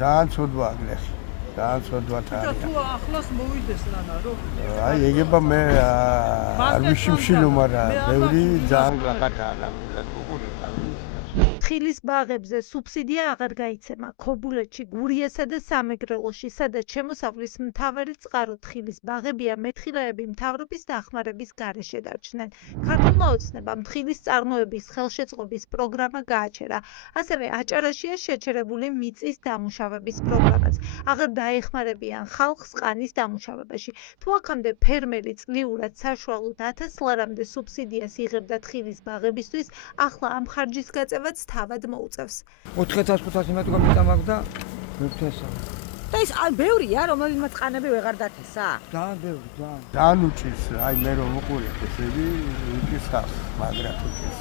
ძალიან ცოდვა აგლეხი. ძალიან ცოდვა თარია. თუ ახლოს მოვიდეს ლანა რო. აი ეგება მე არ ვიშიმშილო, მაგრამ ბევრი ძალიან გაკატანა. თხილის ბაღებზე სუბსიდია აღარ გაიცემა. ქობულეთში, გურიასა და სამეგრელოში, სადაც შემოსავლის მთავარი წყარო თხილის ბაღებია, მეთხილეები მთავრობის დახმარების გარეშე დარჩნენ. ქართულმა ოცნებამ თხილის წარმოების ხელშეწყობის პროგრამა გააჩერა. ასევე აჭარაშია შეჩერებული მიწის დამუშავების პროგრამაც. აღარ დაეხმარებიან ხალხს ყანის დამუშავებაში. თუ აქამდე ფერმერი წლიურად საშუალოდ 1000 ლარამდე სუბსიდიას იღებდა თხილის ბაღებისთვის, ახლა ამ ხარჯის გაწევაც თავად მოუწევს. 400-500 მეტრი გამიტამაგდა მეთესა. და ის ბევრია, რომელიმაც ყანები ვეღარ დათესა? ძალიან ბევრი, ძალიან. ძალიან უჭირს, აი მე რომ უყურებ ესები, უკისავს, მაგრამ უჭირს.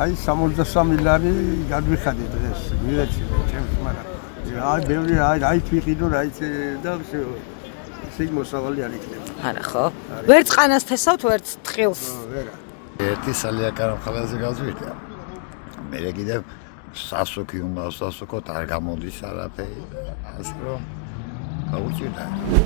აი 63 ლარი გადვიხადე დღეს, მივეცილე ჩემს, მაგრამ აი ბევრი აი თვიყიდო რაიც და ესე მოსავალი არ იქნება. არა ხო? ვერც ყანას თესავთ, ვერც თხილს. ვერა. ერთი სალიაკარამ ხალხზე გავზვიდა. მე კიდევ სასუქი უნდა სასუქოთ არ გამოდის არაფერი. ასე რომ გაუჭირდა.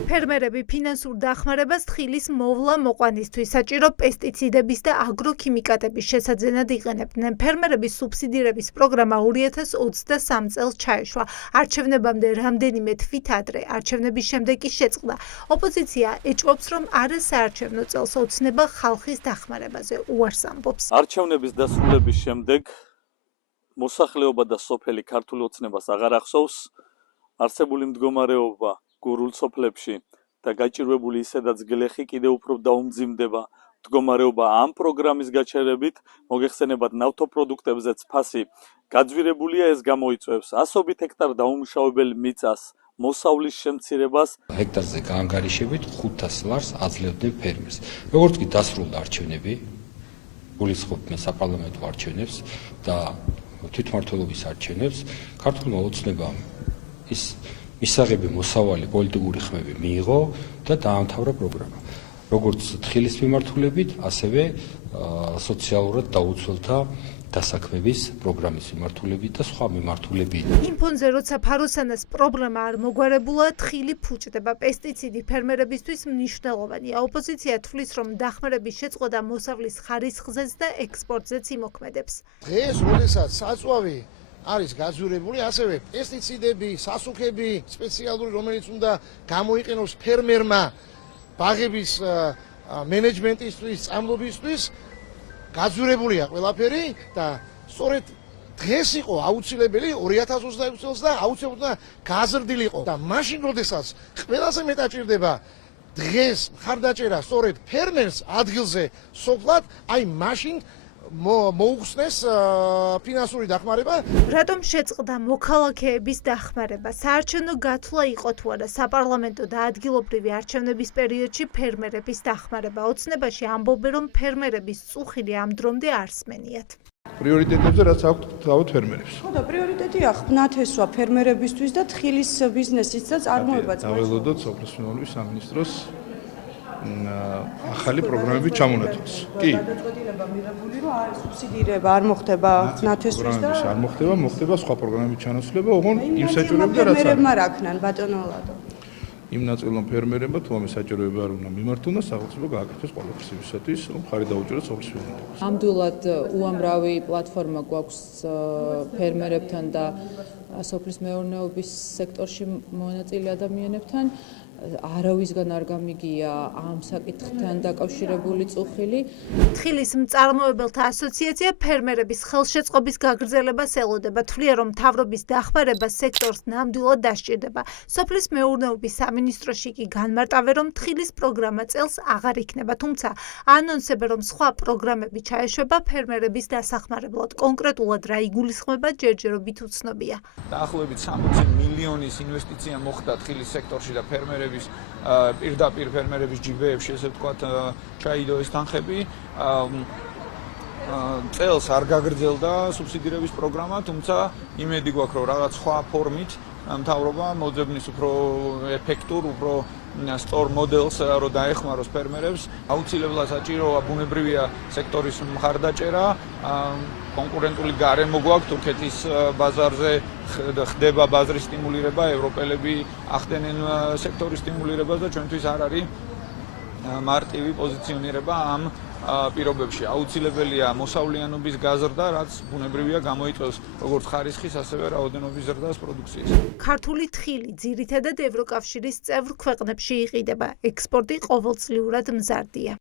ფერმერები ფინანსურ დახმარებას თხილის მოვლა მოყვანისთვის საჭირო პესტიციდების და აგროქიმიკატების შესაძენად იყენებდნენ. ფერმერების სუბსიდირების პროგრამა 2023 წელს ჩაეშვა. არჩევნებამდე რამდენიმე თვით ადრე, არჩევნების შემდეგ კი შეწყდა. ოპოზიცია ეჭვობს, რომ არასაარჩევნო წელს ოცნება ხალხის დახმარებაზე უარს ამბობს. არჩევნების დასრულების შემდეგ მოსახლეობა და სოფელი ქართულ ოცნებას აღარ ახსოვს. არსებული მდგომარეობა გურულ სოფლებში და გაჭირვებული ისედაც გლეხი კიდევ უფრო დაუმძიმდება. მდგომარეობა ამ პროგრამის გაჩერებით მოგეხსენებათ ნავთობპროდუქტებზეც ფასი გაძვირებულია, ეს გამოიწვევს ასობით ჰექტარ დაუმუშავებელი მიწას მოსავლის შემცირებას. ჰექტარზე გაანგარიშებით 500 ლარს აძლევდნენ ფერმერს. როგორც კი დასრულდა არჩევნები, გულისხმობდნენ საპარლამენტო არჩევნებს და თვითმმართველობის არჩევნებს, ქართულმა ოცნებამ ის მისაღები მოსავალი პოლიტიკური ხმები მიიღო და დაამთავრა პროგრამა. როგორც თხილის მიმართულებით, ასევე სოციალურად დაუცველთა დასაქმების პროგრამის მიმართულებით და სხვა მიმართულებით. იმ ფონზე, როცა ფაროსანას პრობლემა არ მოგვარებულა, თხილი ფუჭდება. პესტიციდი ფერმერებისთვის მნიშვნელოვანია. ოპოზიცია თვლის, რომ დახმარების შეწყვეტა მოსავლის ხარისხზეც და ექსპორტზეც იმოქმედებს. დღეს, როდესაც საწვავი არის გაძვირებული, ასევე პესტიციდები, სასუქები სპეციალური, რომელიც უნდა გამოიყენოს ფერმერმა ბაღების მენეჯმენტისთვის, სწავლობისთვის, გაძვირებულია ყველაფერი და სწორედ დღეს იყო აუცილებელი 2026 წელს და აუცილებლად გაზრდილიყო და მაშინ, როდესაც ყველაზე მეტად ჭირდება დღეს მხარდაჭერა სწორედ ფერმერს ადგილზე სოფლად, აი მაშინ მოუხსნეს ფინანსური დახმარება. რატომ შეწყდა მოქალაქეების დახმარება? საარჩევნო გათვლა იყო თუ არა საპარლამენტო და ადგილობრივი არჩევნების პერიოდში ფერმერების დახმარება? ოცნებაში ამბობენ, რომ ფერმერების წუხილი ამ დრომდე არ სმენიათ. პრიორიტეტებზე რაც აქვთ თავად ფერმერებს. ხო და პრიორიტეტია ხნათესვა ფერმერებისთვის და თხილის ბიზნესიც და წარმოებაც. დაველოდოთ სოფლის მეურნეობის სამინისტროს ახალი პროგრამები ჩამონათვალს. კი. გადაწყვეტილება მიღებული, რომ არის სუბსიდირება არ მოხდება ხნათესვის და არ მოხდება, მოხდება სხვა პროგრამების ჩანაცვლება, ოღონ იმ საჭიროებდა რაც ფერმერებმა რა ქნან ბატონო ლადო. იმ ნაწილობრივ ფერმერებმა თუ ამის საჭიროება არ უნდა მიმართონ და სახელმწიფო გააკეთოს ყველაფერსებისათვის, რომ მხარი დაუჭიროს სოფლის მეურნეობას. ნამდვილად უამრავი პლატფორმა გვაქვს ფერმერებთან და სოფლის მეურნეობის სექტორში მონაწილე ადამიანებთან. არავისგან არ გამიგია ამ საკითხთან დაკავშირებული წუხილი. თხილის მწარმოებელთა ასოციაცია ფერმერების ხელშეწყობის გაგრძელებას ელოდება. თვლიან, რომ მთავრობის დახმარება სექტორს ნამდვილად დასჭირდება. სოფლის მეურნეობის სამინისტროში კი განმარტავენ, რომ თხილის პროგრამა წელს აღარ იქნება, თუმცა ანონსებენ, რომ სხვა პროგრამები ჩაეშვება ფერმერების დასახმარებლად. კონკრეტულად რა იგულისხმება ჯერჯერობით უცნობია. დაახლოებით 60 მილიონის ინვესტიცია მოხდა თხილის სექტორში და ფერმერების პირდაპირ ფერმერების ჯიბეებში, ესე ვთქვათ, ჩაიდო ეს თანხები. წელს არ გაგრძელდა სუბსიდირების პროგრამა, თუმცა იმედი გვაქვს, რომ რაღაც სხვა ფორმით მთავრობა მოძებნის უფრო ეფექტურ, უფრო სწორ მოდელს, რომ დაეხმაროს ფერმერებს. აუცილებლად საჭიროა ბუნებრივია სექტორის მხარდაჭერა, კონკურენტული გარემო გვაქვს თურქეთის ბაზარზე, ხდება ბაზრის სტიმულირება, ევროპელები ახდენენ სექტორის სტიმულირებას და ჩვენთვის არ არის მარტივი პოზიციონირება ამ პირობებში. აუცილებელია მოსავლიანობის გაზრდა, რაც ბუნებრივია გამოიწვევს როგორც ხარისხის, ასევე რაოდენობის ზრდას პროდუქციის. ქართული თხილი ძირითადად ევროკავშირის წევრ ქვეყნებში იყიდება. ექსპორტი ყოველწლიურად მზარდია.